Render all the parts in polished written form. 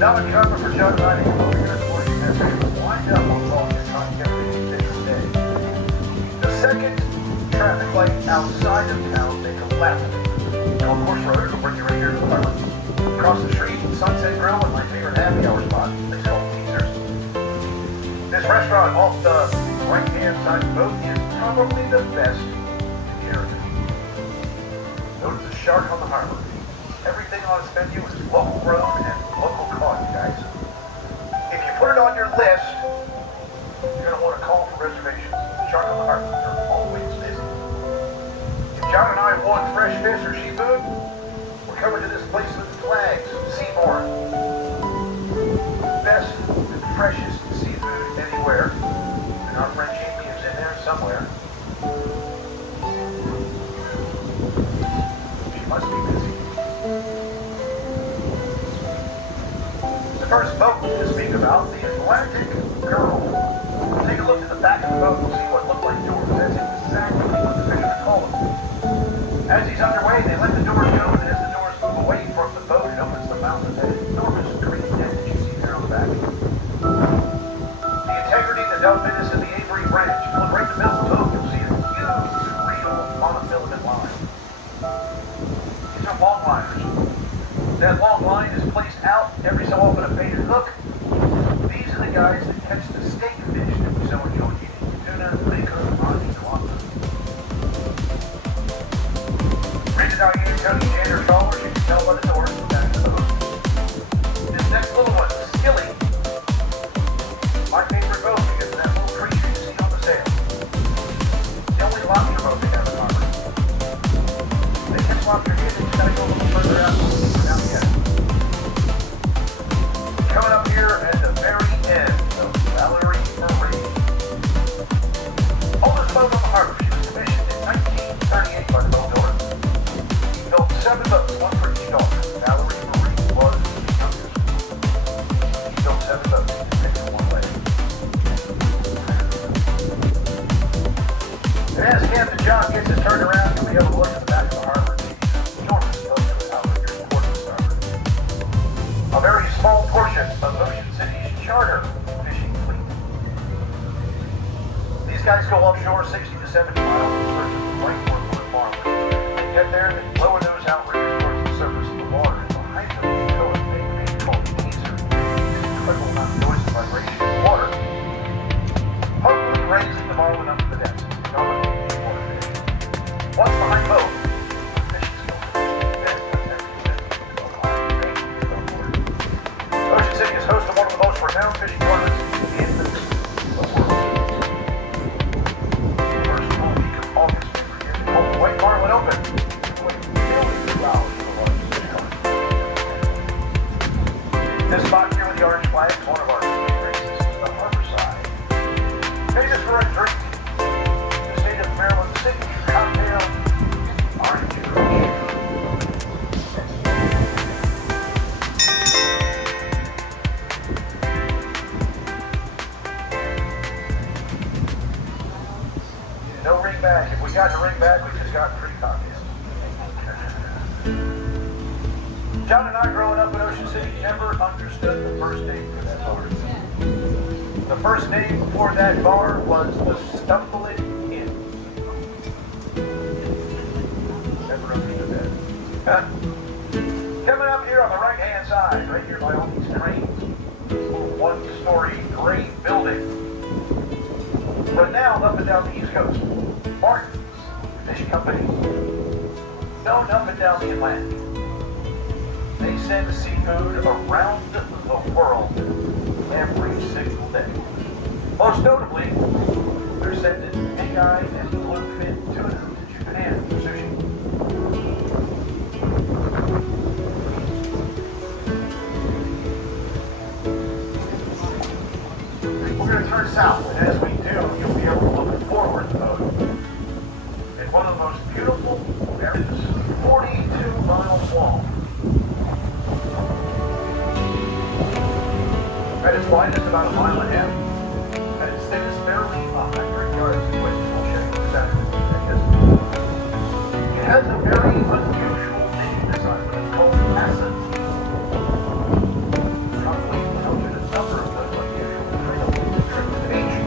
Now in cover for John Riding over here at 40 minutes, wind up on all your trying to get a picture day. The second traffic light outside of town, make a left. Golf Course Road will bring you right here to the harbor. Across the street, Sunset Grill and my favorite happy hour spot, it's called Teasers. This restaurant off the right-hand side of the boat is probably the best in the area. Notice the shark on the harbor. Everything on its menu is local grown and local caught, you guys. If you put it on your list, you're going to want to call for reservations. want fresh fish or seafood? We're coming to this place with the flags, Seaboard. Best and freshest seafood anywhere. And our friend Jamie is in there somewhere. She must be busy. The first boat to speak about, the Atlantic Girl. Take a look at the back of the boat and see what looked like doors. That's exactly what the fishermen call them. As he's underway, they let the doors go, and as the doors move away from the boat, it opens the mouth of that enormous green net that you see there on the back. The integrity, the delicatness, and the Avery branch. If you look right in the middle of the boat, you'll see a huge reel of monofilament line. These are long liners. That long line is placed out every so often a baited hook. These are the guys that catch the steak fish that we so enjoy eating. Tuna, bacon, ahi, tilapia. Rated alligator, Tony, Janner, trawlers, you can tell by the doors from back to the boat. This next little one, the skilly. My favorite boat because of that little creature you see on the sail. It's the only lobster boat they have in harbor. They catch lobster here, they just gotta go a little further out yet. Coming up here at the very end of Valerie Marie. Oldest boat on the harbor. She was commissioned in 1938 by the boat builder. He built 7 boats, one for each daughter. Valerie Marie was the youngest. He built 7 boats. He just picked one way. And as Captain John gets it turned around, you'll be able to look at the back of the harbor and see these enormous boats with outriggers toward the starboard. A very small portion of Ocean City's charter fishing fleet. These guys go offshore 60 to 70 miles in search of the right or blue marlin. They get there, they lower those outriggers towards the surface of the water, and behind them they go a thing called a teaser. It's an incredible amount of noise and vibration in the water, hopefully raising the marlin up to the depths. It's dominating water fish. Once behind boat, the fish is going. Ocean City is host of one of the most renowned fishing tournaments in the world. The first full week of August every year is called the White Marlin Open. This spot here with the orange flag is one of our favorite races. It's the Harborside. Famous for a drink. The state of Maryland's signature cocktail, orange juice. No ring back. If we got the ring back, we just got free cocktails. John and I, growing up in Ocean City, never understood the first name for that bar. The first name for that bar was the Stumbling Inn. Never understood that. Coming up here on the right-hand side, right here by all these cranes, one-story gray building. Renowned up and down the East Coast. Martin's Fish Company. Known up and down the Atlantic. They send seafood around the world every single day. Most notably, they're sending pink-eyed and bluefin tuna to Japan for sushi. We're going to turn south, and as we do, you'll be able to look forward the boat. And one of the most beautiful areas, 42 miles long. At its widest, about a mile and a half. At its thickest, barely 100 yards, which we'll show you exactly what that is. It has a very unusual name design, but it's called Assateague. Probably counted a number of those unusual trails to trip to the beach.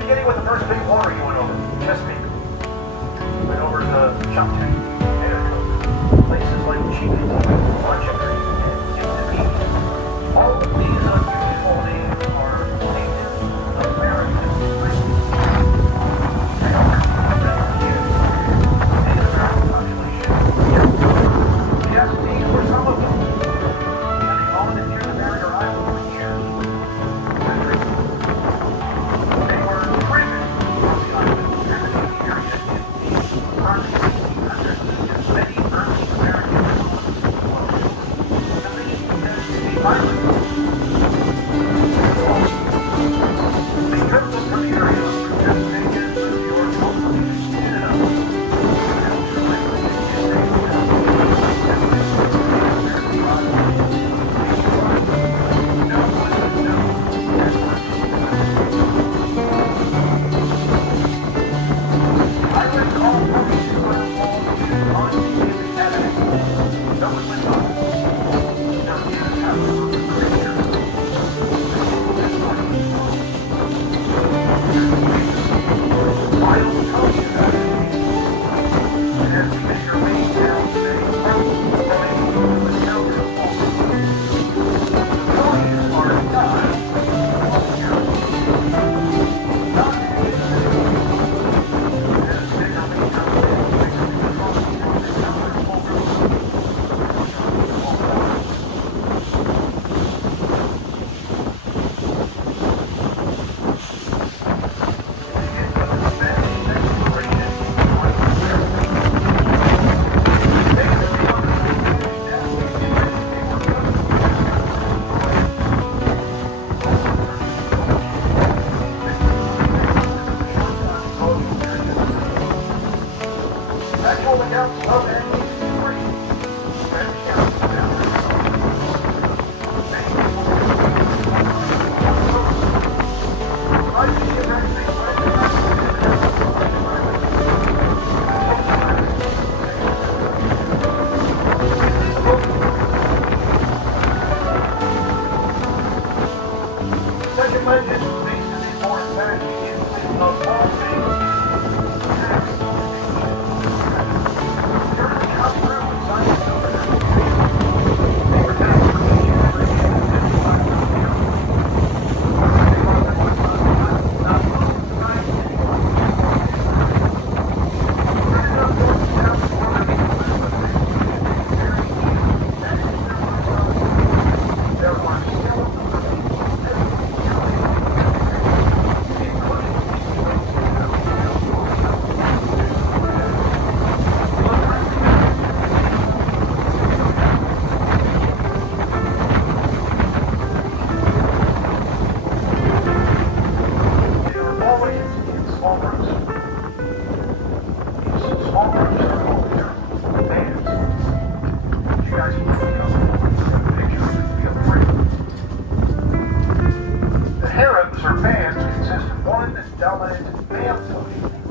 Beginning with the first big water you went over, Chesapeake. Went over to Choptank, Maricopa, places like Chico, Rochester, and Kissimmee. All of these unusual names are native American languages. They are huge Native American population. The Assateagues were some of them. Standing on and near the barrier island for years. They were driven from the island, driven in the area in the early 1800s. counts of at least 3. Red counts of many people might be eventually second legend leads to the more vanishing instinct of all things. The harems or bands consist of one dominant male toad